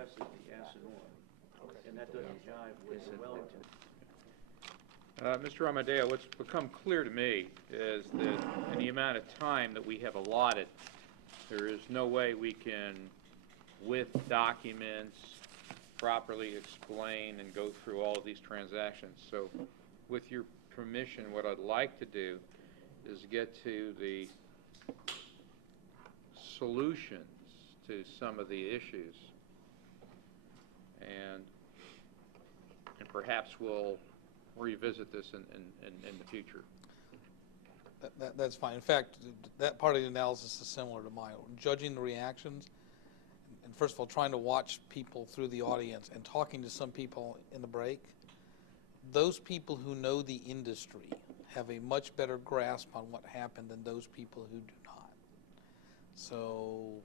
gas is the asinine, and that doesn't jive with the Wellington. Mr. Amodeo, what's become clear to me is that in the amount of time that we have allotted, there is no way we can, with documents, properly explain and go through all of these transactions. So with your permission, what I'd like to do is get to the solutions to some of the issues, and perhaps we'll revisit this in the future. That's fine. In fact, that part of the analysis is similar to mine. Judging the reactions, and first of all, trying to watch people through the audience and talking to some people in the break, those people who know the industry have a much better grasp on what happened than those people who do not. So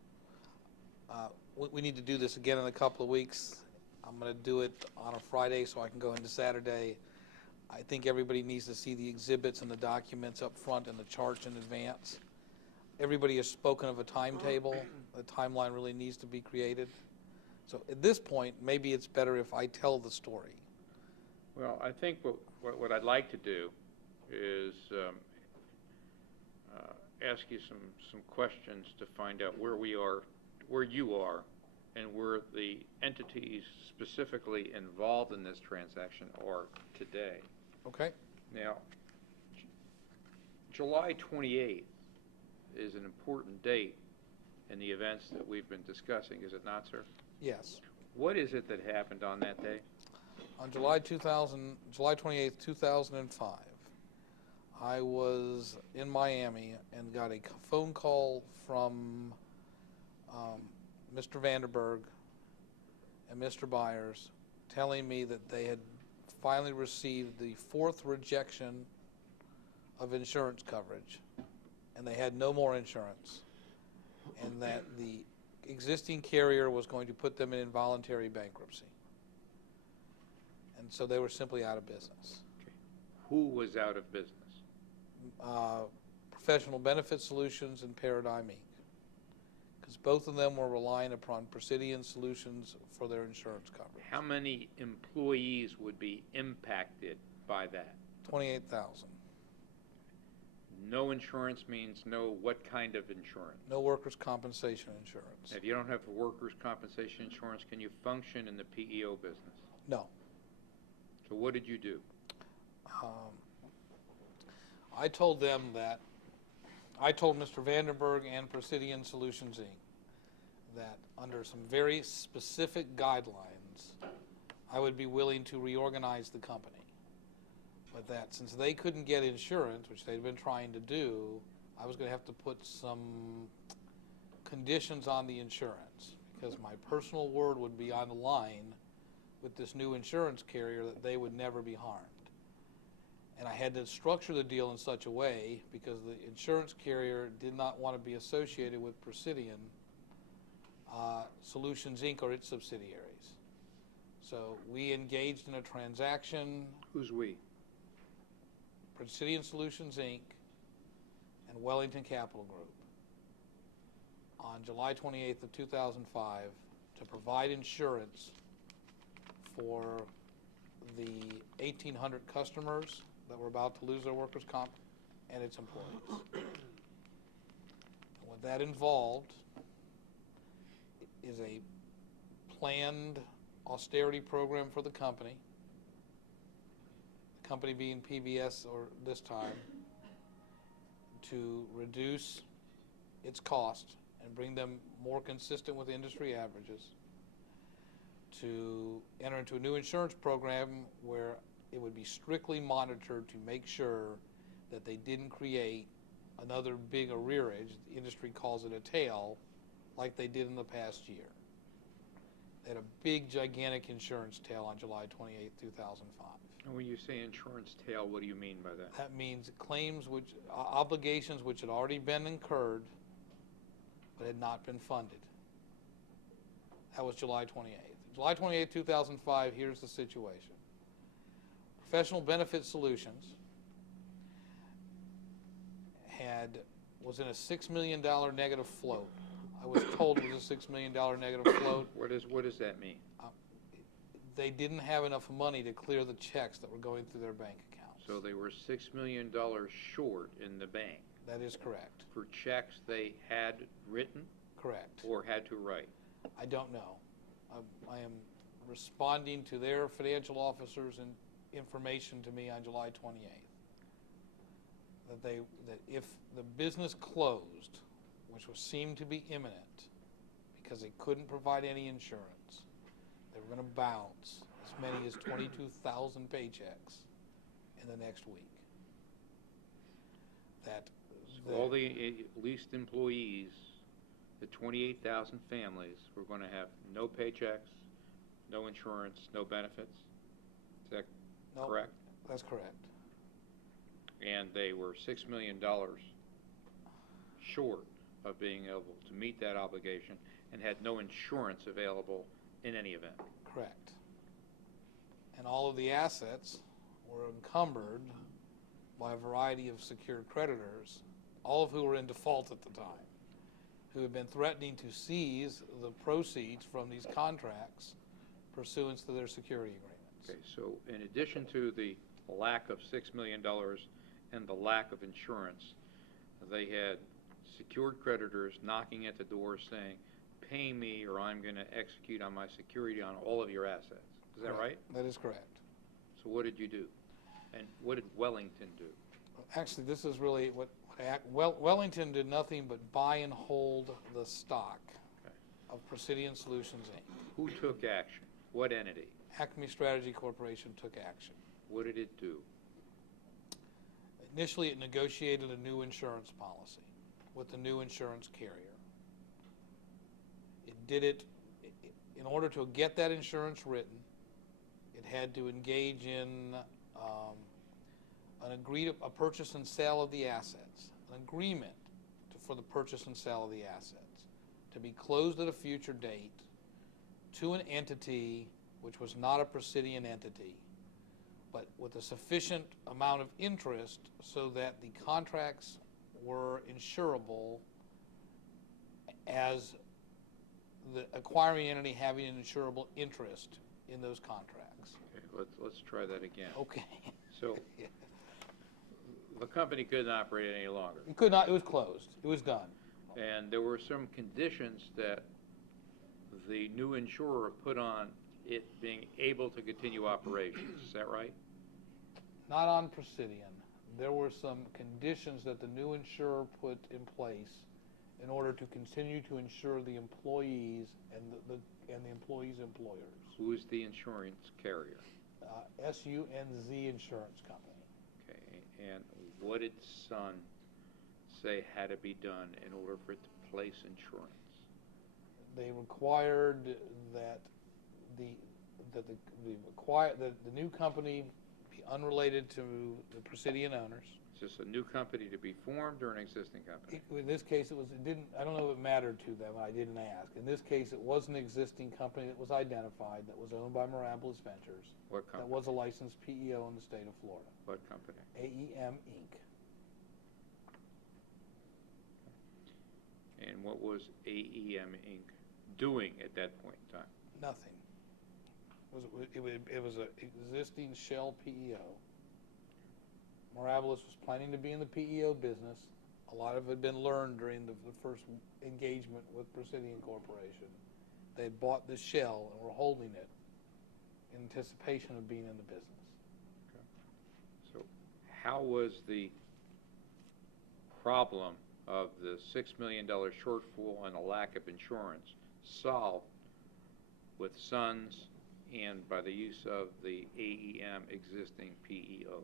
we need to do this again in a couple of weeks. I'm going to do it on a Friday so I can go into Saturday. I think everybody needs to see the exhibits and the documents up front and the charts in advance. Everybody has spoken of a timetable. A timeline really needs to be created. So at this point, maybe it's better if I tell the story. Well, I think what I'd like to do is ask you some questions to find out where we are, where you are, and where the entities specifically involved in this transaction are today. Okay. Now, July 28th is an important date in the events that we've been discussing, is it not, sir? Yes. What is it that happened on that day? On July 28th, 2005, I was in Miami and got a phone call from Mr. Vanderberg and Mr. Byers telling me that they had finally received the 4th rejection of insurance coverage, and they had no more insurance, and that the existing carrier was going to put them in involuntary bankruptcy. And so they were simply out of business. Okay. Who was out of business? Professional Benefit Solutions and Paradigm Inc., because both of them were relying upon Presidian Solutions for their insurance coverage. How many employees would be impacted by that? 28,000. No insurance means no what kind of insurance? No workers' compensation insurance. If you don't have workers' compensation insurance, can you function in the PEO business? No. So what did you do? I told them that, I told Mr. Vandenberg and Presidian Solutions Inc. that under some very specific guidelines, I would be willing to reorganize the company. But that since they couldn't get insurance, which they'd been trying to do, I was going to have to put some conditions on the insurance, because my personal word would be on the line with this new insurance carrier that they would never be harmed. And I had to structure the deal in such a way, because the insurance carrier did not want to be associated with Presidian Solutions Inc. or its subsidiaries. So we engaged in a transaction. Who's we? Presidian Solutions Inc. and Wellington Capital Group on July 28th of 2005 to provide insurance for the 1,800 customers that were about to lose their workers' comp and its employees. And what that involved is a planned austerity program for the company being PBS or this time, to reduce its cost and bring them more consistent with industry averages, to enter into a new insurance program where it would be strictly monitored to make sure that they didn't create another big arrearage. The industry calls it a tail, like they did in the past year. They had a big, gigantic insurance tail on July 28, 2005. And when you say insurance tail, what do you mean by that? That means claims which, obligations which had already been incurred but had not been funded. That was July 28th. July 28, 2005, here's the situation. Professional Benefit Solutions was in a $6 million negative float. I was told it was a $6 million negative float. What does that mean? They didn't have enough money to clear the checks that were going through their bank accounts. So they were $6 million short in the bank That is correct. for checks they had written Correct. or had to write. I don't know. I am responding to their financial officers and information to me on July 28th. That if the business closed, which seemed to be imminent, because they couldn't provide any insurance, they were going to bounce as many as 22,000 paychecks in the next week. So all the leased employees, the 28,000 families, were going to have no paychecks, no insurance, no benefits. Is that correct? That's correct. And they were $6 million short of being able to meet that obligation and had no insurance available in any event. Correct. And all of the assets were encumbered by a variety of secured creditors, all of who were in default at the time, who had been threatening to seize the proceeds from these contracts pursuant to their security agreements. Okay, so in addition to the lack of $6 million and the lack of insurance, they had secured creditors knocking at the door saying, pay me or I'm going to execute on my security on all of your assets. Is that right? That is correct. So what did you do? And what did Wellington do? Actually, this is really Wellington did nothing but buy and hold the stock of Presidian Solutions, Inc. Who took action? What entity? Acme Strategy Corporation took action. What did it do? Initially, it negotiated a new insurance policy with the new insurance carrier. It did it in order to get that insurance written. It had to engage in a purchase and sale of the assets, an agreement for the purchase and sale of the assets, to be closed at a future date to an entity which was not a Presidian entity, but with a sufficient amount of interest so that the contracts were insurable as the acquiring entity having an insurable interest in those contracts. Okay, let's try that again. Okay. So the company couldn't operate any longer. It could not. It was closed. It was done. And there were some conditions that the new insurer put on it being able to continue operations. Is that right? Not on Presidian. There were some conditions that the new insurer put in place in order to continue to insure the employees and the employees' employers. Who is the insurance carrier? SUNZ Insurance Company. Okay, and what did Sun say had to be done in order for it to place insurance? They required that the new company be unrelated to the Presidian owners. Is this a new company to be formed or an existing company? In this case, it didn't. I don't know if it mattered to them. I didn't ask. In this case, it was an existing company that was identified, that was owned by Mirabilis Ventures. What company? That was a licensed PEO in the state of Florida. What company? AEM Inc. And what was AEM Inc. doing at that point in time? Nothing. It was an existing shell PEO. Mirabilis was planning to be in the PEO business. A lot of it had been learned during the first engagement with Presidian Corporation. They had bought this shell and were holding it in anticipation of being in the business. Okay. So how was the problem of the $6 million shortfall and a lack of insurance solved with Sun's and by the use of the AEM existing PEO?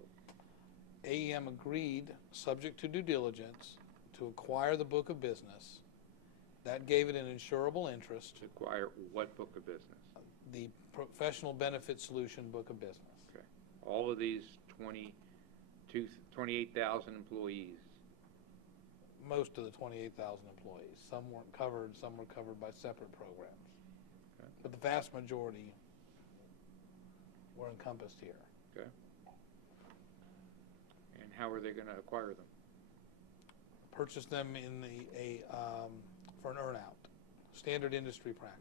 AEM agreed, subject to due diligence, to acquire the book of business. That gave it an insurable interest. To acquire what book of business? The Professional Benefit Solution book of business. Okay. All of these 28,000 employees? Most of the 28,000 employees. Some weren't covered, some were covered by separate programs. Okay. But the vast majority were encompassed here. Okay. And how are they going to acquire them? Purchased them in for an earn-out. standard industry practice.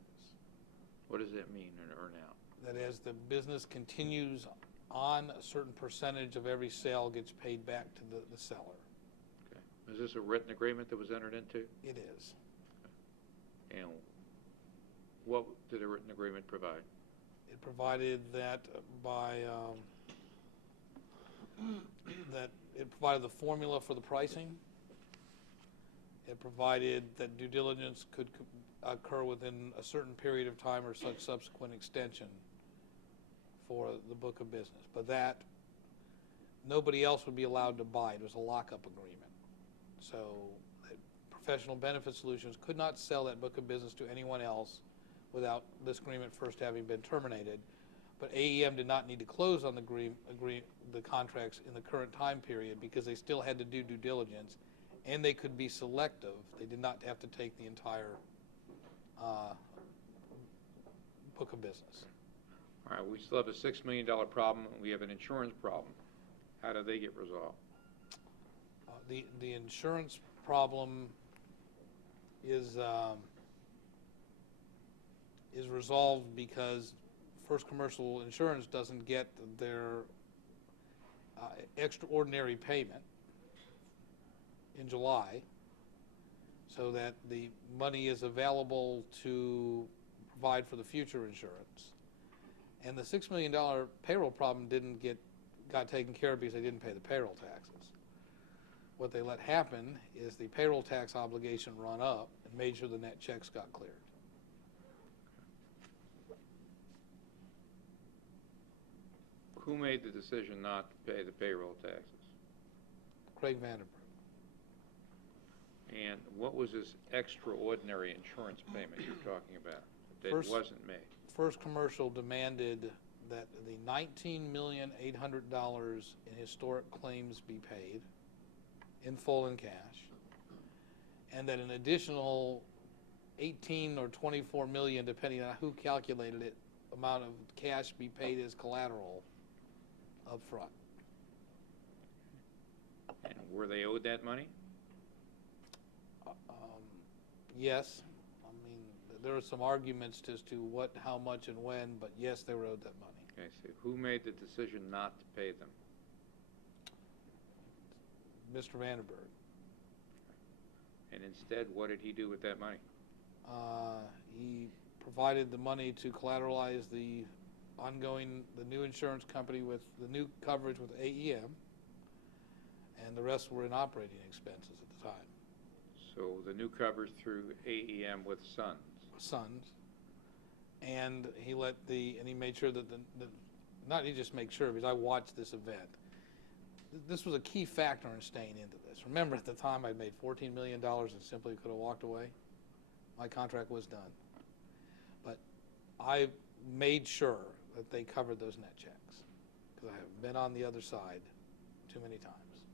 What does that mean, an earn-out? That as the business continues on, a certain percentage of every sale gets paid back to the seller. Okay. Is this a written agreement that was entered into? It is. And what did the written agreement provide? It provided that that it provided the formula for the pricing. It provided that due diligence could occur within a certain period of time or such subsequent extension for the book of business. But that nobody else would be allowed to buy. It was a lockup agreement. So Professional Benefit Solutions could not sell that book of business to anyone else without this agreement first having been terminated. But AEM did not need to close on the contracts in the current time period because they still had to do due diligence, and they could be selective. They did not have to take the entire book of business. All right, we still have a $6 million problem, and we have an insurance problem. How do they get resolved? The insurance problem is resolved because First Commercial Insurance doesn't get their extraordinary payment in July, so that the money is available to provide for the future insurance. And the $6 million payroll problem got taken care of because they didn't pay the payroll taxes. What they let happen is the payroll tax obligation run up and made sure the net checks got cleared. Who made the decision not to pay the payroll taxes? Craig Vandenberg. And what was this extraordinary insurance payment you're talking about that wasn't made? First Commercial demanded that the $19,800,000 in historic claims be paid in full in cash, and that an additional 18 or 24 million, depending on who calculated it, amount of cash be paid as collateral up front. And were they owed that money? Yes. I mean, there are some arguments as to what, how much, and when, but yes, they were owed that money. Okay, so who made the decision not to pay them? Mr. Vandenberg. And instead, what did he do with that money? He provided the money to collateralize the new insurance company with the new coverage with AEM, and the rest were in operating expenses at the time. So the new coverage through AEM with Sons. And he made sure that he just made sure, because I watched this event. This was a key factor in staying into this. Remember, at the time, I'd made $14 million and simply could have walked away. My contract was done. But I made sure that they covered those net checks, because I have been on the other side too many times.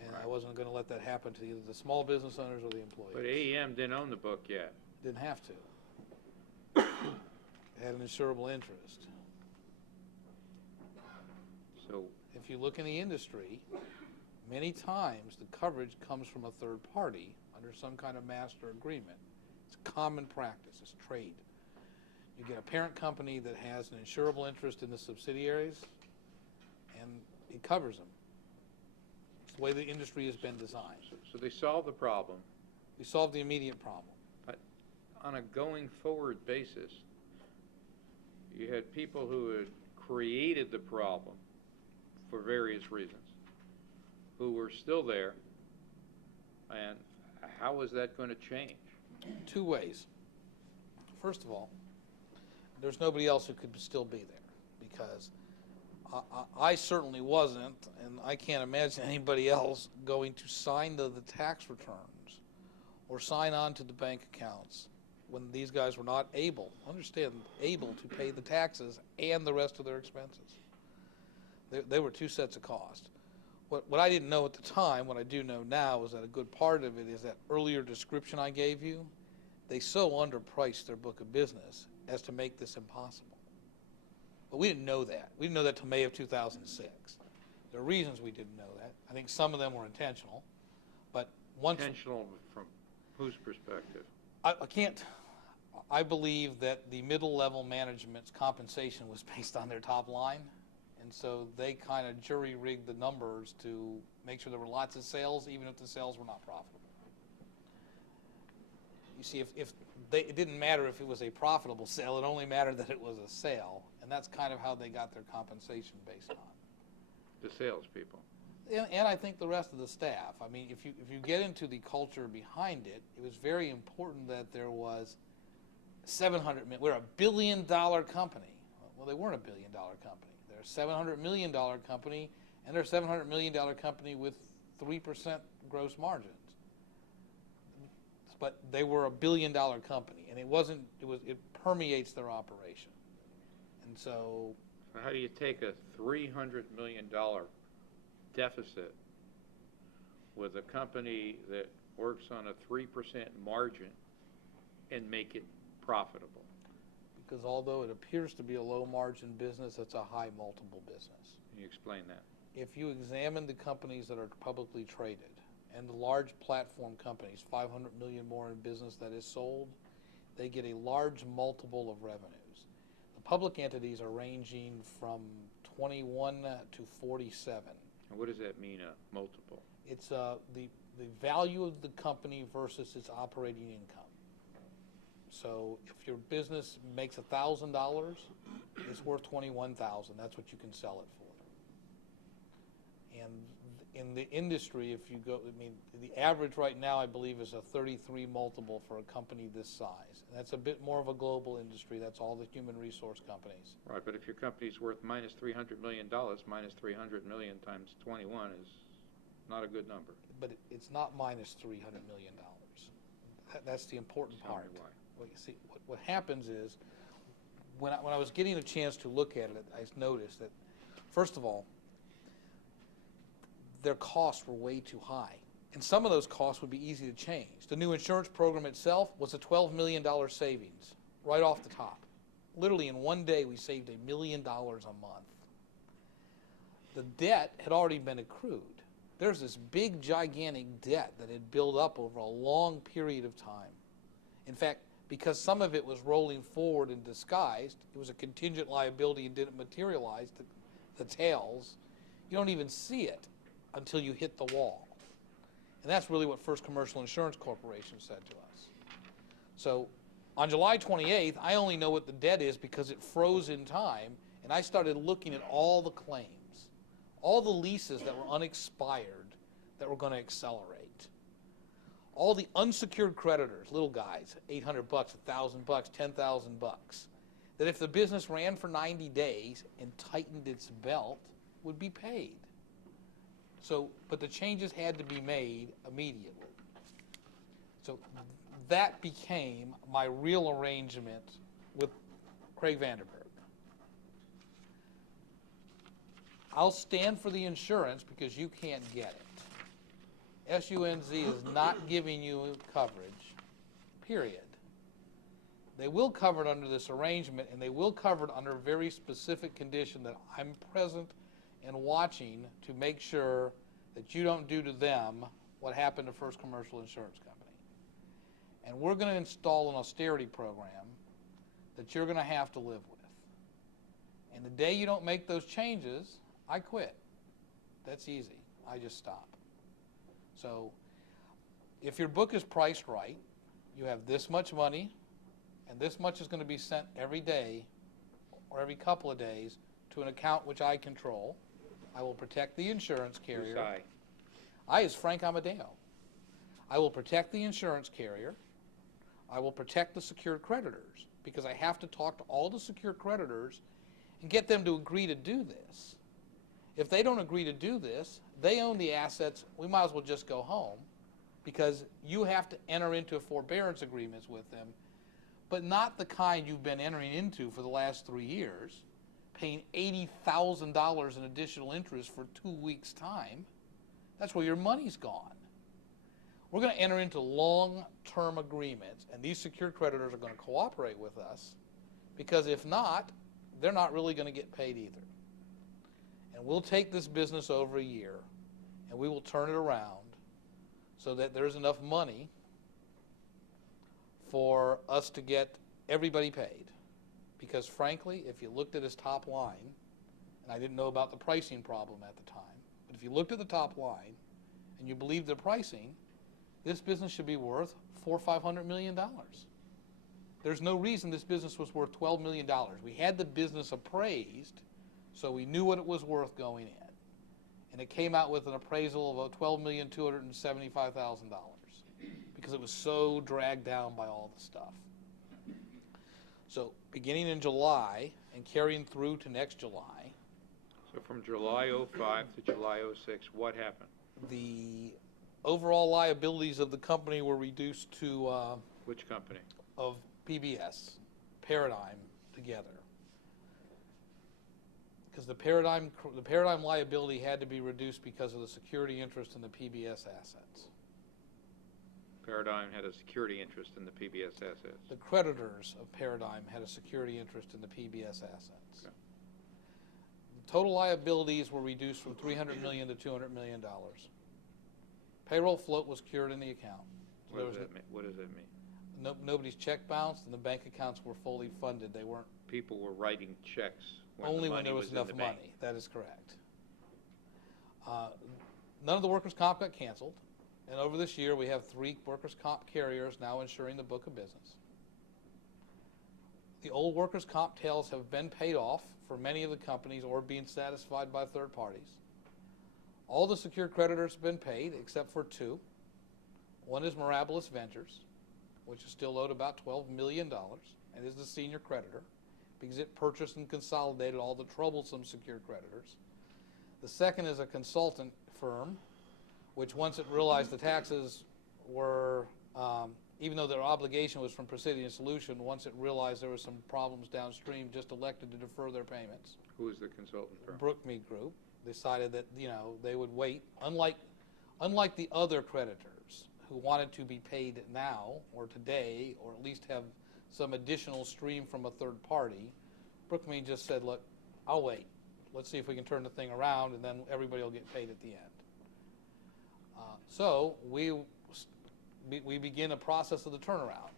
And right. I wasn't going to let that happen to either the small business owners or the employees. But AEM didn't own the book yet. Didn't have to. It had an insurable interest. So If you look in the industry, many times the coverage comes from a third party under some kind of master agreement. It's common practice. It's trade. You get a parent company that has an insurable interest in the subsidiaries, and it covers them. It's the way the industry has been designed. so they solved the problem. We solved the immediate problem. But on a going forward basis, you had people who had created the problem for various reasons, who were still there, and how is that going to change? Two ways. First of all, there's nobody else who could still be there, because I certainly wasn't, and I can't imagine anybody else going to sign the tax returns or sign on to the bank accounts when these guys were not able to pay the taxes and the rest of their expenses. They were two sets of costs. What I didn't know at the time, what I do know now, is that a good part of it is that earlier description I gave you. They so underpriced their book of business as to make this impossible. But we didn't know that. We didn't know that till May of 2006. There are reasons we didn't know that. I think some of them were intentional, but once... Intentional from whose perspective? I can't, I believe that the middle-level management's compensation was based on their top line, and so they kind of jury-rigged the numbers to make sure there were lots of sales, even if the sales were not profitable. You see, it didn't matter if it was a profitable sale, it only mattered that it was a sale, and that's kind of how they got their compensation based on. The salespeople. And I think the rest of the staff. I mean, if you get into the culture behind it, it was very important that there was $700 million. We're a $1 billion company. Well, they weren't a $1 billion company. They're a $700 million company, and they're a $700 million company with 3% gross margins. But they were a $1 billion company, and it permeates their operation. And so How do you take a $300 million deficit with a company that works on a 3% margin and make it profitable? because although it appears to be a low margin business, it's a high multiple business. Can you explain that? If you examine the companies that are publicly traded and the large platform companies, 500 million more in business that is sold, they get a large multiple of revenues. The public entities are ranging from 21 to 47. And what does that mean, a multiple? It's the value of the company versus its operating income. So if your business makes $1,000, it's worth $21,000. That's what you can sell it for. And in the industry, if you go, I mean, the average right now, I believe, is a 33 multiple for a company this size. And that's a bit more of a global industry. That's all the human resource companies. Right, but if your company's worth minus $300 million, minus 300 million times 21 is not a good number. But it's not minus $300 million. That's the important Tell me part. why. Well, you see, what happens is, when I was getting a chance to look at it, I noticed that, first of all, their costs were way too high. And some of those costs would be easy to change. The new insurance program itself was a $12 million savings right off the top. Literally in one day, we saved $1 million a month. The debt had already been accrued. There's this big, gigantic debt that had built up over a long period of time. In fact, because some of it was rolling forward and disguised, it was a contingent liability and didn't materialize, the tails, you don't even see it until you hit the wall. And that's really what First Commercial Insurance Corporation said to us. So on July 28th, I only know what the debt is because it froze in time, and I started looking at all the claims, all the leases that were unexpired that were going to accelerate, all the unsecured creditors, little guys, $800, $1,000, $10,000, that if the business ran for 90 days and tightened its belt, would be paid. So, but the changes had to be made immediately. So that became my real arrangement with Craig Vanderburg. I'll stand for the insurance because you can't get it. SUNZ is not giving you coverage, period. They will cover it under this arrangement, and they will cover it under a very specific condition that I'm present and watching to make sure that you don't do to them what happened to First Commercial Insurance Company. And we're going to install an austerity program that you're going to have to live with. And the day you don't make those changes, I quit. That's easy. I just stop. So if your book is priced right, you have this much money, and this much is going to be sent every day or every couple of days to an account which I control. I will protect the insurance carrier. Who's I? I is Frank Amodeo. I will protect the insurance carrier. I will protect the secured creditors because I have to talk to all the secured creditors and get them to agree to do this. If they don't agree to do this, they own the assets, we might as well just go home because you have to enter into forbearance agreements with them, but not the kind you've been entering into for the last 3 years, paying $80,000 in additional interest for 2 weeks' time. That's where your money's gone. We're going to enter into long-term agreements, and these secured creditors are going to cooperate with us because if not, they're not really going to get paid either. And we'll take this business over a year, and we will turn it around so that there's enough money for us to get everybody paid. Because frankly, if you looked at his top line, and I didn't know about the pricing problem at the time, but if you looked at the top line and you believed the pricing, this business should be worth $400 or $500 million. There's no reason this business was worth $12 million. We had the business appraised, so we knew what it was worth going in. And it came out with an appraisal of $12,275,000 because it was so dragged down by all the stuff. So beginning in July and carrying through to next July. So from July '05 to July '06, what happened? The overall liabilities of the company were reduced to Which company? of PBS, Paradigm together. Because the Paradigm liability had to be reduced because of the security interest in the PBS assets. Paradigm had a security interest in the PBS assets. The creditors of Paradigm had a security interest in the PBS assets. Okay. The total liabilities were reduced from $300 million to $200 million. Payroll float was cured in the account. So What does that mean? Nobody's check bounced, and the bank accounts were fully funded. They weren't People were writing checks when only the when money there was in enough the money. bank. That is correct. None of the workers' comp got canceled, and over this year we have 3 workers' comp carriers now insuring the book of business. The old workers' comp tails have been paid off for many of the companies or being satisfied by third parties. All the secured creditors have been paid except for 2. One is Mirabilis Ventures, which is still owed about $12 million and is the senior creditor because it purchased and consolidated all the troublesome secured creditors. The second is a consultant firm, which once it realized the taxes were, even though their obligation was from Presidian Solution, once it realized there were some problems downstream, just elected to defer their payments. Who is the consultant firm? Brookmead Group decided that, they would wait, unlike the other creditors who wanted to be paid now or today, or at least have some additional stream from a third party. Brookmead just said, look, I'll wait. Let's see if we can turn the thing around, and then everybody will get paid at the end. So we begin a process of the turnaround.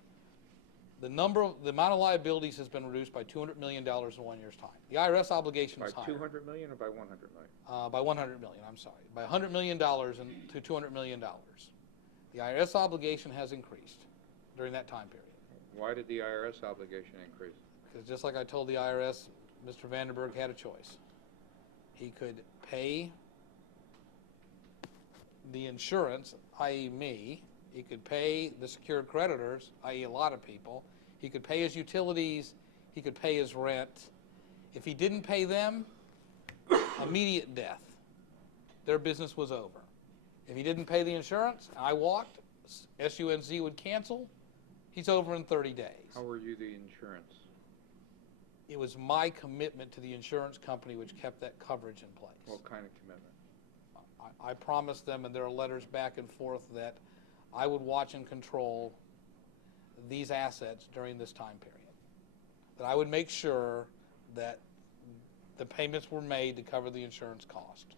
The amount of liabilities has been reduced by $200 million in 1 year's time. The IRS obligation is By higher. $200 million or by $100 million? By $100 million, I'm sorry. By $100 million to $200 million. The IRS obligation has increased during that time period. Why did the IRS obligation increase? Because just like I told the IRS, Mr. Vandenberg had a choice. He could pay the insurance, i.e. me. He could pay the secured creditors, i.e. a lot of people. He could pay his utilities. He could pay his rent. If he didn't pay them, immediate death. Their business was over. If he didn't pay the insurance, I walked, SUNZ would cancel, he's over in 30 days. How were you the insurance? It was my commitment to the insurance company which kept that coverage in place. What kind of commitment? I promised them, and there are letters back and forth, that I would watch and control these assets during this time period. That I would make sure that the payments were made to cover the insurance cost.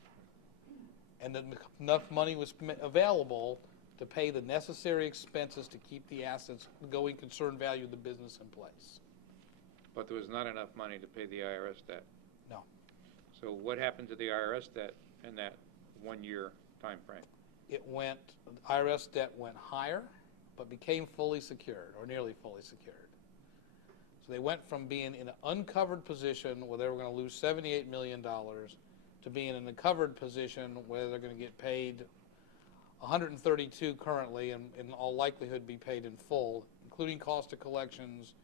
And that enough money was available to pay the necessary expenses to keep the assets, the going concern value of the business in place. But there was not enough money to pay the IRS debt. No. So what happened to the IRS debt in that 1 year time frame? IRS debt went higher, but became fully secured, or nearly fully secured. So they went from being in an uncovered position where they were going to lose $78 million to being in a covered position where they're going to get paid 132 currently, and in all likelihood be paid in full, including cost of collections,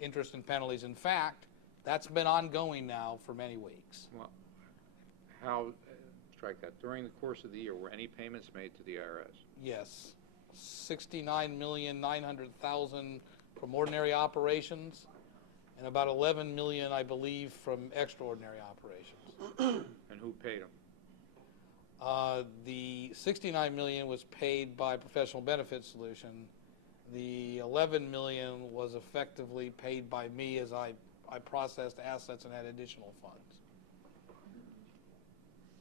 interest and penalties. In fact, that's been ongoing now for many weeks. Well, how, strike that, during the course of the year, were any payments made to the IRS? Yes, $69,900,000 from ordinary operations, and about $11 million, I believe, from extraordinary operations. And who paid them? The $69 million was paid by Professional Benefit Solution. The $11 million was effectively paid by me as I processed assets and had additional funds.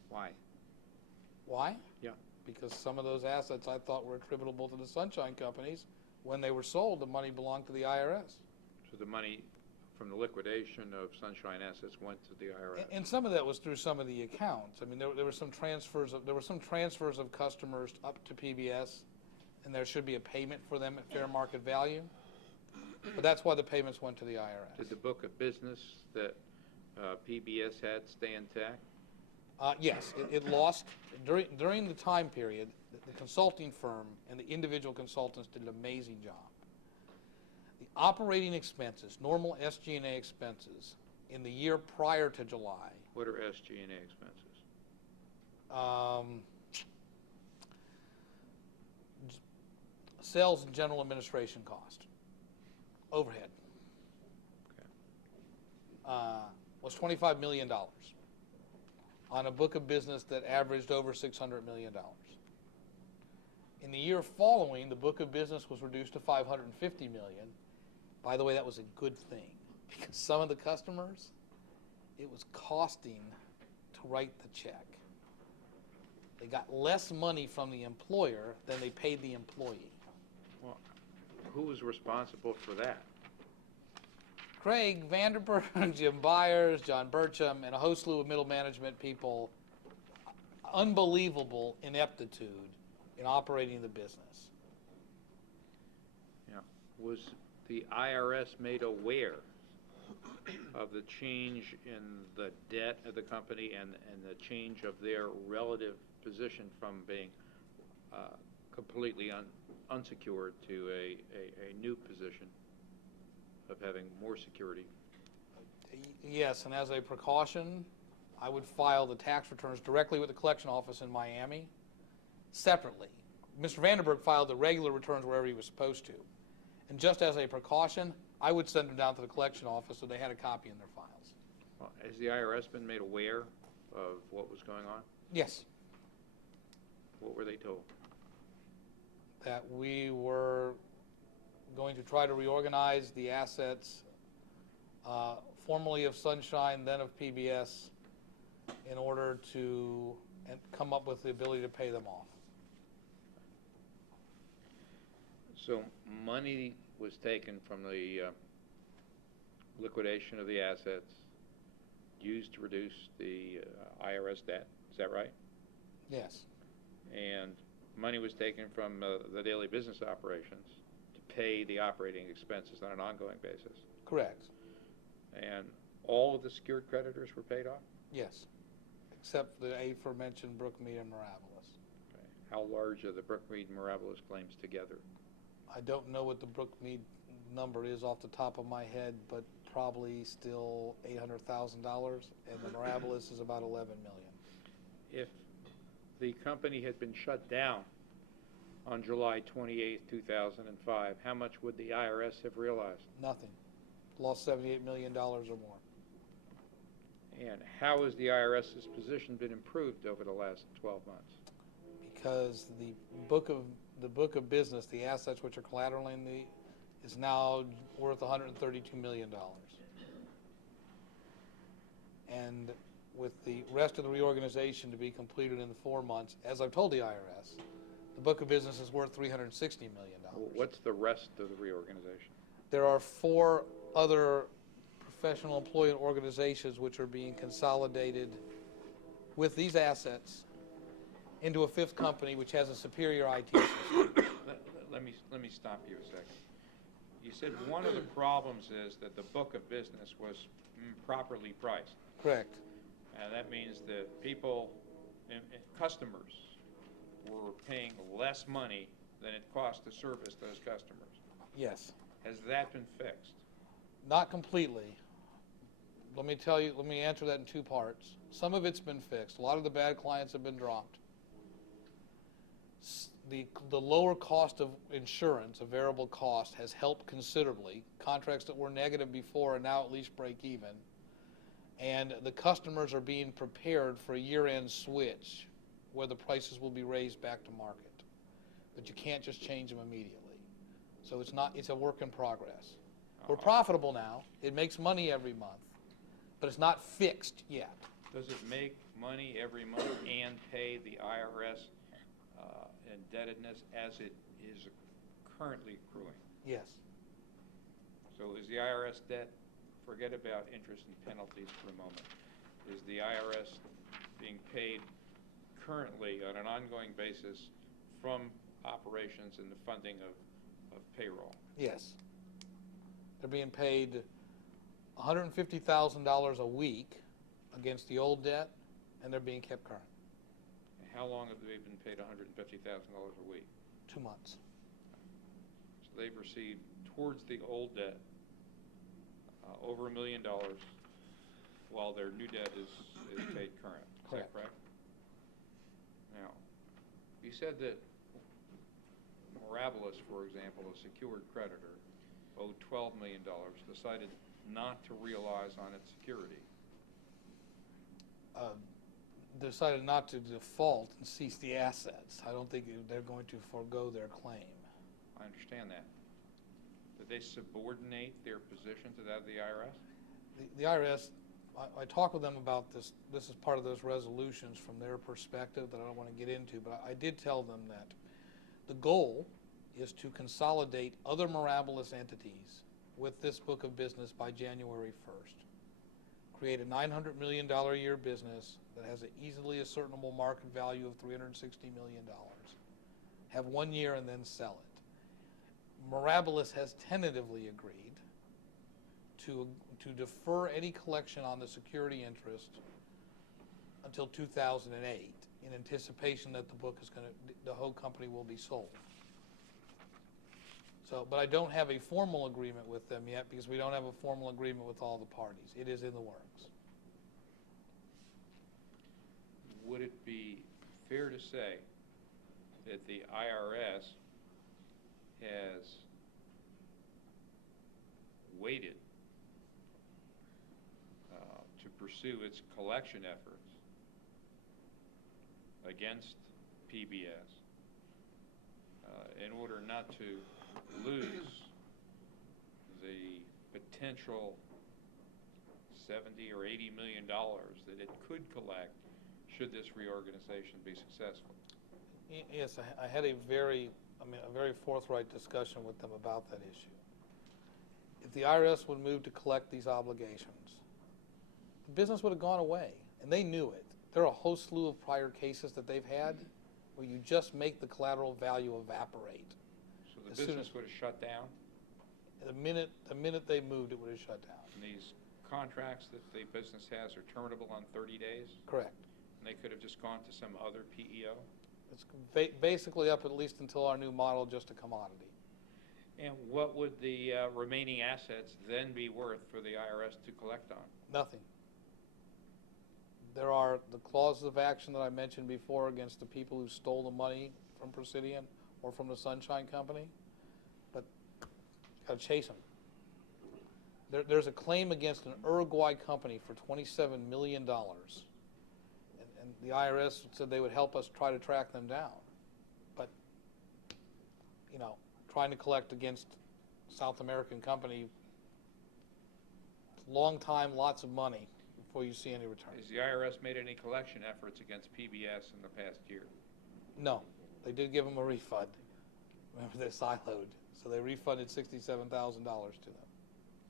Why? Why? Yeah. Because some of those assets I thought were attributable to the Sunshine Companies, when they were sold, the money belonged to the IRS. So the money from the liquidation of Sunshine assets went to the IRS? And some of that was through some of the accounts. I mean, there were some transfers of customers up to PBS, and there should be a payment for them at fair market value. But that's why the payments went to the IRS. Did the book of business that PBS had stay intact? Yes, it lost during the time period. The consulting firm and the individual consultants did an amazing job. The operating expenses, normal SG&A expenses, in the year prior to July. What are SG&A expenses? Sales and general administration cost, overhead, was $25 million on a book of business that averaged over $600 million. In the year following, the book of business was reduced to $550 million. By the way, that was a good thing, because some of the customers, it was costing to write the check. They got less money from the employer than they paid the employee. Well, who was responsible for that? Craig Vanderberg, Jim Byers, John Burcham, and a whole slew of middle management people. Unbelievable ineptitude in operating the business. Yeah. Was the IRS made aware of the change in the debt of the company and the change of their relative position from being completely unsecured to a new position of having more security? Yes, and as a precaution, I would file the tax returns directly with the collection office in Miami separately. Mr. Vanderberg filed the regular returns wherever he was supposed to. And just as a precaution, I would send them down to the collection office so they had a copy in their files. Well, has the IRS been made aware of what was going on? Yes. What were they told? That we were going to try to reorganize the assets, formerly of Sunshine, then of PBS, in order to come up with the ability to pay them off. So money was taken from the liquidation of the assets, used to reduce the IRS debt. Is that right? Yes. And money was taken from the daily business operations to pay the operating expenses on an ongoing basis. Correct. And all of the secured creditors were paid off? Yes. Except the aforementioned Brookmead and Mirabilis. Okay. How large are the Brookmead and Mirabilis claims together? I don't know what the Brookmead number is off the top of my head, but probably still $800,000, and the Mirabilis is about $11 million. If the company had been shut down on July 28, 2005, how much would the IRS have realized? Nothing. Lost $78 million or more. And how has the IRS's position been improved over the last 12 months? Because the book of business, the assets which are collateral in is now worth $132 million. And with the rest of the reorganization to be completed in the 4 months, as I've told the IRS, the book of business is worth $360 million. What's the rest of the reorganization? There are 4 other professional employment organizations which are being consolidated with these assets into a 5th company which has a superior IT system. Let me stop you a second. You said one of the problems is that the book of business was properly priced. Correct. And that means that people and customers were paying less money than it cost to service those customers. Yes. Has that been fixed? Not completely. Let me answer that in 2 parts. Some of it's been fixed. A lot of the bad clients have been dropped. The lower cost of insurance, a variable cost, has helped considerably. Contracts that were negative before are now at least break even. And the customers are being prepared for a year-end switch where the prices will be raised back to market. But you can't just change them immediately. So it's a work in progress. We're profitable now. It makes money every month. But it's not fixed yet. Does it make money every month and pay the IRS indebtedness as it is currently accruing. Yes. So is the IRS debt, forget about interest and penalties for a moment, is the IRS being paid currently on an ongoing basis from operations and the funding of payroll? Yes. They're being paid $150,000 a week against the old debt, and they're being kept current. And how long have they been paid $150,000 a week? 2 months. So they've received towards the old debt over $1 million, while their new debt is paid current. Is that correct? Now, you said that Mirabilis, for example, a secured creditor, owed $12 million, decided not to realize on its security. Decided not to default and cease the assets. I don't think they're going to forego their claim. I understand that. Did they subordinate their position to that of the IRS? The IRS, I talked with them about this. This is part of those resolutions from their perspective that I don't want to get into, but I did tell them that the goal is to consolidate other Mirabilis entities with this book of business by January 1st. Create a $900 million a year business that has an easily ascertainable market value of $360 million. Have 1 year and then sell it. Mirabilis has tentatively agreed to defer any collection on the security interest until 2008 in anticipation that the whole company will be sold. So, but I don't have a formal agreement with them yet because we don't have a formal agreement with all the parties. It is in the works. Would it be fair to say that the IRS has waited to pursue its collection efforts against PBS in order not to lose the potential $70 or $80 million that it could collect should this reorganization be successful? Yes, I had a very forthright discussion with them about that issue. If the IRS would move to collect these obligations, the business would have gone away, and they knew it. There are a whole slew of prior cases that they've had where you just make the collateral value evaporate. So the business would have shut down? The minute they moved, it would have shut down. And these contracts that the business has are terminable on 30 days? Correct. And they could have just gone to some other PEO? It's basically up at least until our new model, just a commodity. And what would the remaining assets then be worth for the IRS to collect on? Nothing. There are the clauses of action that I mentioned before against the people who stole the money from Presidian or from the Sunshine Company, but you got to chase them. There's a claim against an Uruguay company for $27 million, and the IRS said they would help us try to track them down. But, you know, trying to collect against South American company, long time, lots of money before you see any return. Has the IRS made any collection efforts against PBS in the past year? No. They did give them a refund. Remember, they're siloed. So they refunded $67,000 to them.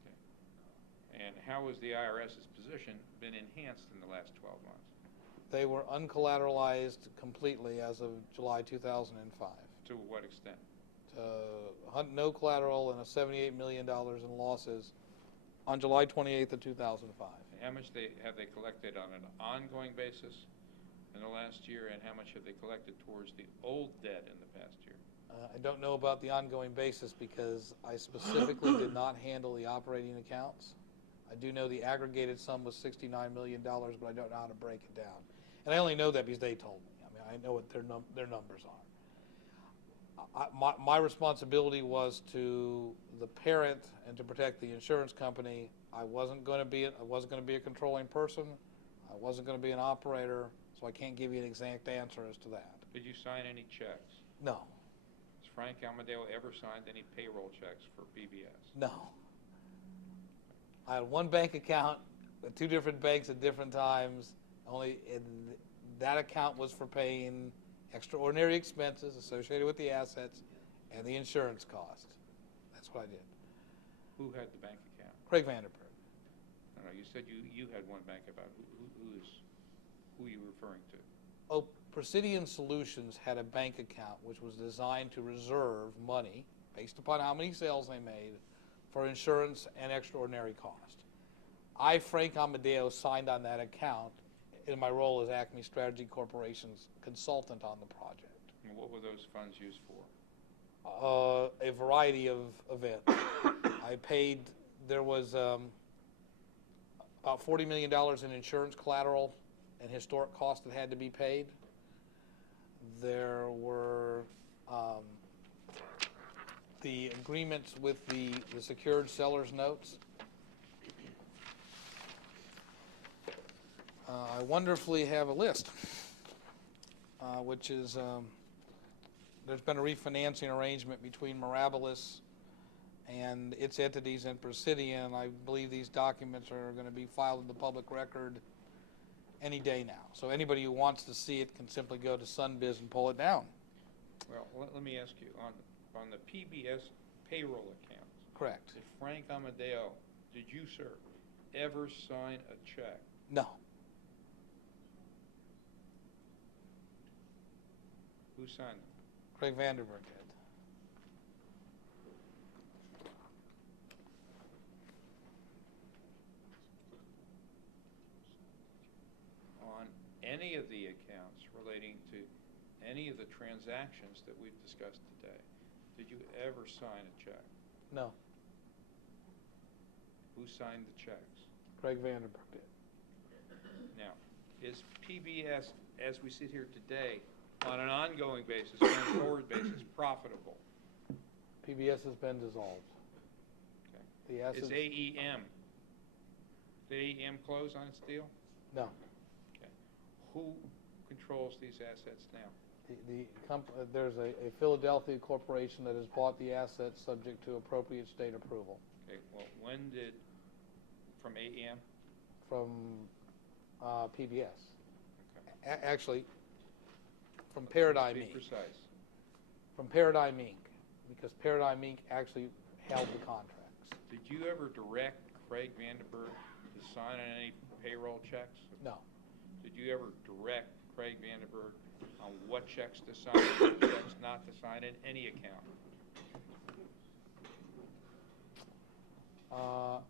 Okay. And how has the IRS's position been enhanced in the last 12 months? They were uncollateralized completely as of July 2005. To what extent? No collateral and a $78 million in losses on July 28th of 2005. And how much have they collected on an ongoing basis in the last year, and how much have they collected towards the old debt in the past year? I don't know about the ongoing basis because I specifically did not handle the operating accounts. I do know the aggregated sum was $69 million, but I don't know how to break it down. And I only know that because they told me. I mean, I know what their numbers are. My responsibility was to the parent and to protect the insurance company. I wasn't going to be a controlling person. I wasn't going to be an operator, so I can't give you an exact answer as to that. Did you sign any checks? No. Has Frank Amodeo ever signed any payroll checks for PBS? No. I had one bank account with two different banks at different times. That account was for paying extraordinary expenses associated with the assets and the insurance cost. That's what I did. Who had the bank account? Craig Vanderburg. No, you said you had one bank account. Who are you referring to? Oh, Presidian Solutions had a bank account which was designed to reserve money based upon how many sales they made for insurance and extraordinary cost. I, Frank Amodeo, signed on that account in my role as Acme Strategy Corporation's consultant on the project. And what were those funds used for? A variety of events. I paid, there was about $40 million in insurance collateral and historic costs that had to be paid. There were the agreements with the secured seller's notes. I wonderfully have a list, which is, there's been a refinancing arrangement between Mirabilis and its entities and Presidian. I believe these documents are going to be filed in the public record any day now. So anybody who wants to see it can simply go to Sunbiz and pull it down. Well, let me ask you, on the PBS payroll accounts. Correct. Did Frank Amodeo, did you, sir, ever sign a check? No. Who signed them? Craig Vanderburg did. On any of the accounts relating to any of the transactions that we've discussed today, did you ever sign a check? No. Who signed the checks? Craig Vanderburg did. Now, is PBS, as we sit here today, on an ongoing basis, on a forward basis, profitable? PBS has been dissolved. Okay. The assets. Is AEM, did AEM close on its deal? No. Okay. Who controls these assets now? There's a Philadelphia corporation that has bought the assets subject to appropriate state approval. Okay, well, when did, from AEM? From PBS. Okay. Actually, from Paradigm Be Inc. precise. From Paradigm Inc. Because Paradigm Inc. actually held the contracts. Did you ever direct Craig Vanderburg to sign on any payroll checks? No. Did you ever direct Craig Vanderburg on what checks to sign and what checks not to sign in any account?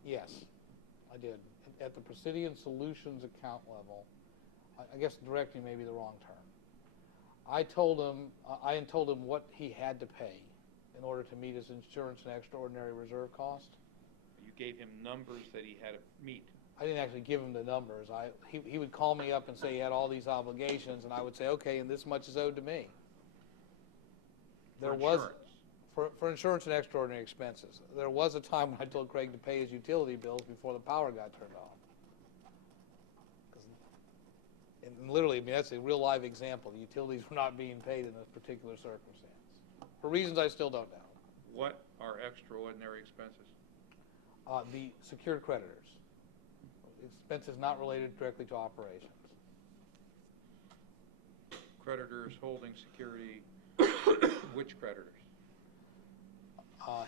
Yes, I did. At the Presidian Solutions account level, I guess directing may be the wrong term. I told him what he had to pay in order to meet his insurance and extraordinary reserve cost. You gave him numbers that he had to meet. I didn't actually give him the numbers. He would call me up and say he had all these obligations, and I would say, okay, and this much is owed to me. For insurance and extraordinary expenses. There was a time when I told Craig to pay his utility bills before the power got turned off. And literally, I mean, that's a real live example. The utilities were not being paid in this particular circumstance. For reasons I still don't know. What are extraordinary expenses? The secured creditors. Expenses not related directly to operations. Creditors holding security, which creditors?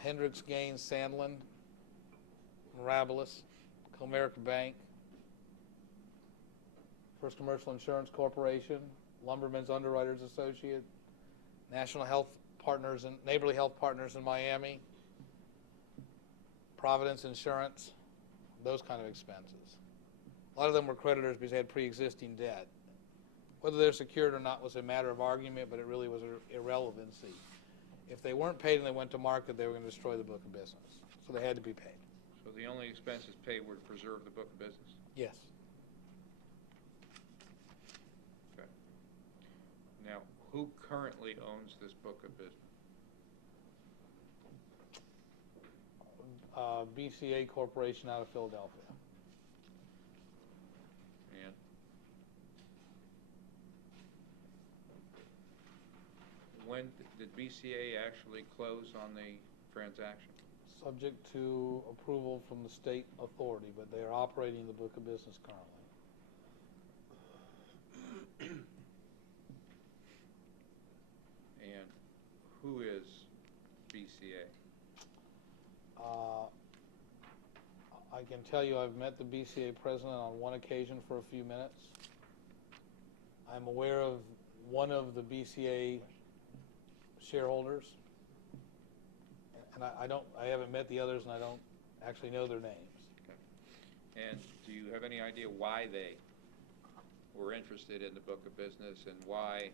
Hendricks, Gaines, Sandlin, Mirabilis, Comerica Bank, First Commercial Insurance Corporation, Lumbermen's Underwriters Associate, National Health Partners and Neighborly Health Partners in Miami, Providence Insurance, those kind of expenses. A lot of them were creditors because they had pre-existing debt. Whether they're secured or not was a matter of argument, but it really was irrelevancy. If they weren't paid and they went to market, they were going to destroy the book of business. So they had to be paid. So the only expenses paid were to preserve the book of business? Yes. Okay. Now, who currently owns this book of business? BCA Corporation out of Philadelphia. And when did BCA actually close on the transaction? Subject to approval from the state authority, but they are operating the book of business currently. And who is BCA? I can tell you I've met the BCA president on one occasion for a few minutes. I'm aware of one of the BCA shareholders, and I haven't met the others, and I don't actually know their names. Okay. And do you have any idea why they were interested in the book of business and why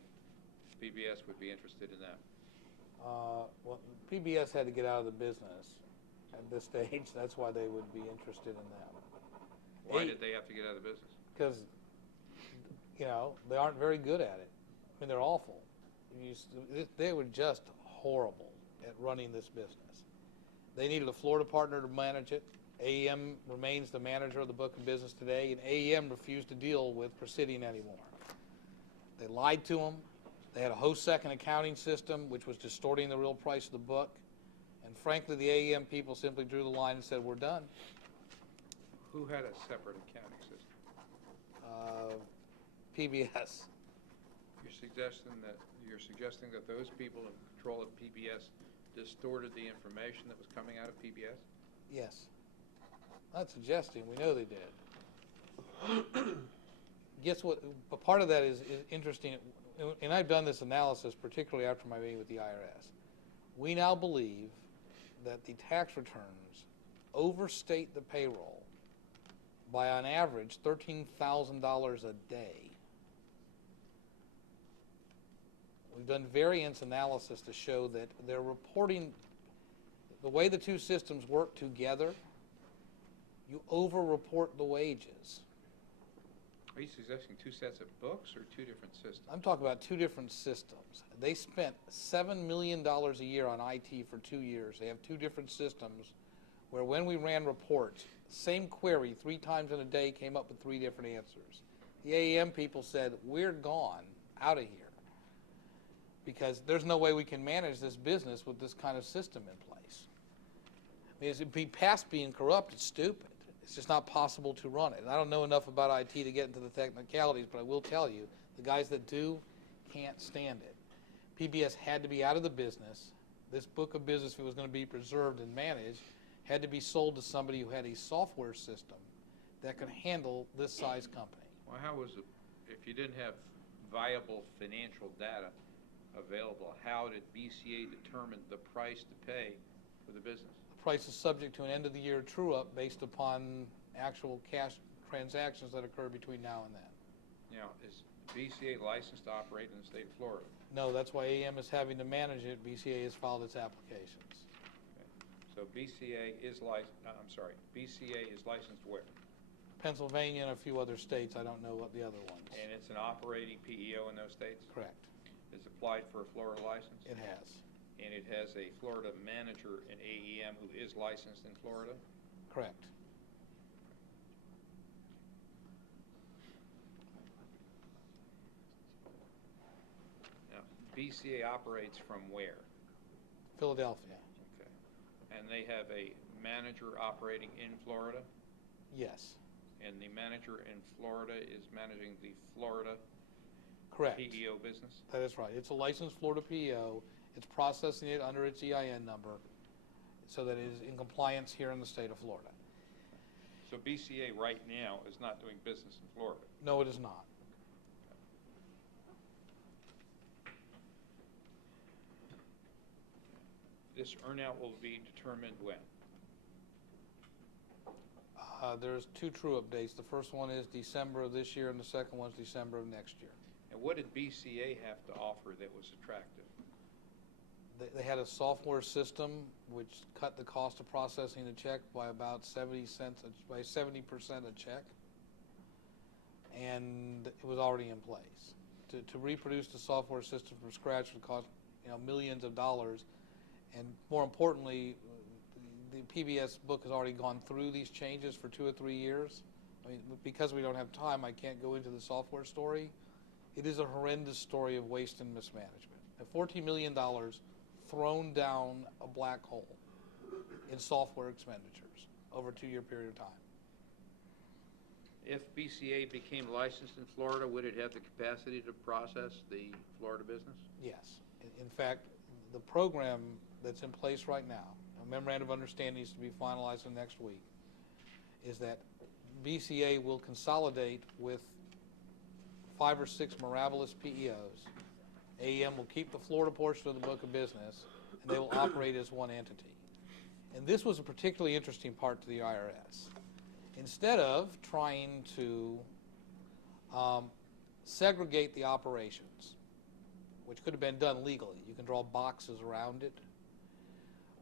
PBS would be interested in that? Well, PBS had to get out of the business at this stage. That's why they would be interested in that. Why did they have to get out of the business? Because, they aren't very good at it. I mean, they're awful. They were just horrible at running this business. They needed a Florida partner to manage it. AEM remains the manager of the book of business today, and AEM refused to deal with Presidian anymore. They lied to them. They had a host-second accounting system, which was distorting the real price of the book. And frankly, the AEM people simply drew the line and said, we're done. Who had a separate accounting system? PBS. You're suggesting that those people in control of PBS distorted the information that was coming out of PBS? Yes. Not suggesting. We know they did. Guess what? A part of that is interesting, and I've done this analysis particularly after my meeting with the IRS. We now believe that the tax returns overstate the payroll by on average $13,000 a day. We've done variance analysis to show that they're reporting, the way the two systems work together, you over-report the wages. Are you suggesting two sets of books or two different systems? I'm talking about two different systems. They spent $7 million a year on IT for 2 years. They have two different systems where when we ran reports, same query 3 times in a day came up with 3 different answers. The AEM people said, we're gone, out of here, because there's no way we can manage this business with this kind of system in place. I mean, it'd be past being corrupt. It's stupid. It's just not possible to run it. And I don't know enough about IT to get into the technicalities, but I will tell you, the guys that do can't stand it. PBS had to be out of the business. This book of business, if it was going to be preserved and managed, had to be sold to somebody who had a software system that could handle this size company. Well, how was it, if you didn't have viable financial data available, how did BCA determine the price to pay for the business? The price is subject to an end-of-the-year true-up based upon actual cash transactions that occur between now and then. Now, is BCA licensed to operate in the state of Florida? No, that's why AEM is having to manage it. BCA has filed its applications. Okay. So BCA is licensed where? Pennsylvania and a few other states. I don't know what the other ones. And it's an operating PEO in those states? Correct. It's applied for a Florida license? It has. And it has a Florida manager in AEM who is licensed in Florida? Correct. Now, BCA operates from where? Philadelphia. Okay. And they have a manager operating in Florida? Yes. And the manager in Florida is managing the Florida Correct. PEO business? That is right. It's a licensed Florida PEO. It's processing it under its EIN number so that it is in compliance here in the state of Florida. So BCA right now is not doing business in Florida? No, it is not. This earnout will be determined when? There's 2 true-up dates. The first one is December of this year, and the second one is December of next year. And what did BCA have to offer that was attractive? They had a software system which cut the cost of processing a check by about 70 cents, by 70% a check, and it was already in place. To reproduce the software system from scratch would cost millions of dollars, and more importantly, the PBS book has already gone through these changes for 2 or 3 years. I mean, because we don't have time, I can't go into the software story. It is a horrendous story of waste and mismanagement. And $14 million thrown down a black hole in software expenditures over a 2-year period of time. If BCA became licensed in Florida, would it have the capacity to process the Florida business? Yes. In fact, the program that's in place right now, a memorandum of understanding needs to be finalized in next week, is that BCA will consolidate with 5 or 6 Mirabilis PEOs. AEM will keep the Florida portion of the book of business, and they will operate as one entity. And this was a particularly interesting part to the IRS. Instead of trying to segregate the operations, which could have been done legally, you can draw boxes around it.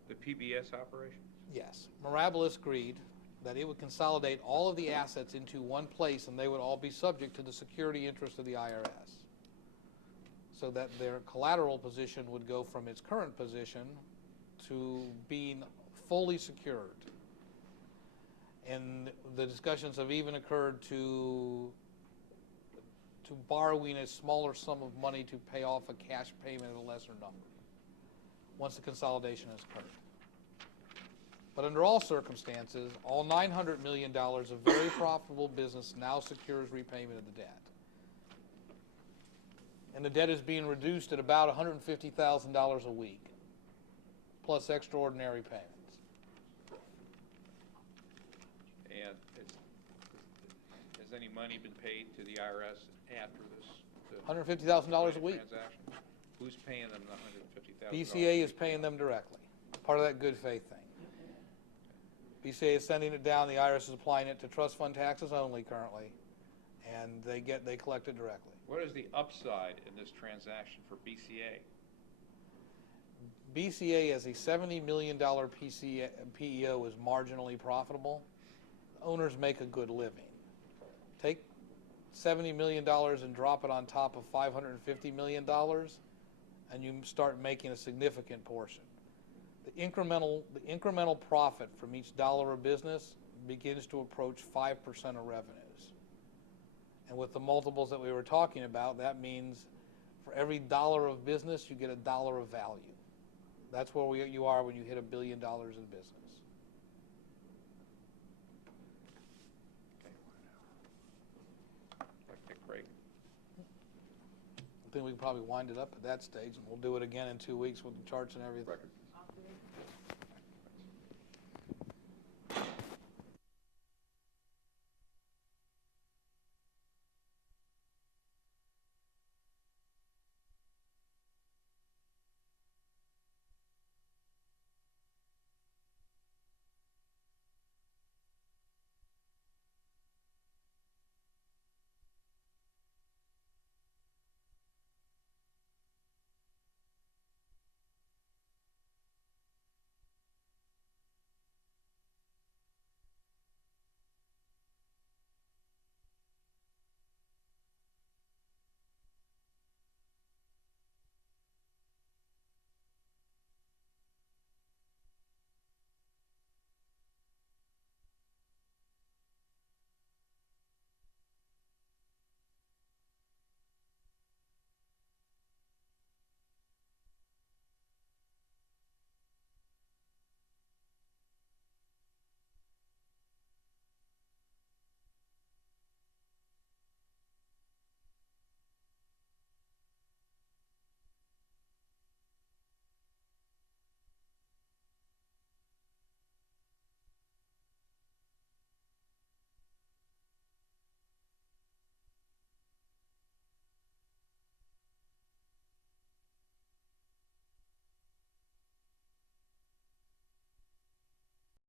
The PBS operation? Yes. Mirabilis agreed that it would consolidate all of the assets into one place, and they would all be subject to the security interest of the IRS, so that their collateral position would go from its current position to being fully secured. And the discussions have even occurred to borrowing a smaller sum of money to pay off a cash payment at a lesser number once the consolidation has occurred. But under all circumstances, all $900 million of very profitable business now secures repayment of the debt. And the debt is being reduced at about $150,000 a week, plus extraordinary payments. And has any money been paid to the IRS after this? $150,000 a week. Transaction? Who's paying them the $150,000? BCA is paying them directly, part of that good faith thing. BCA is sending it down, the IRS is applying it to trust fund taxes only currently, and they collect it directly. What is the upside in this transaction for BCA? BCA as a $70 million PEO is marginally profitable. Owners make a good living. Take $70 million and drop it on top of $550 million, and you start making a significant portion. The incremental profit from each dollar of business begins to approach 5% of revenues. And with the multiples that we were talking about, that means for every dollar of business, you get a dollar of value. That's where you are when you hit $1 billion in business. Okay, great. I think we can probably wind it up at that stage, and we'll do it again in 2 weeks with the charts and everything. Record.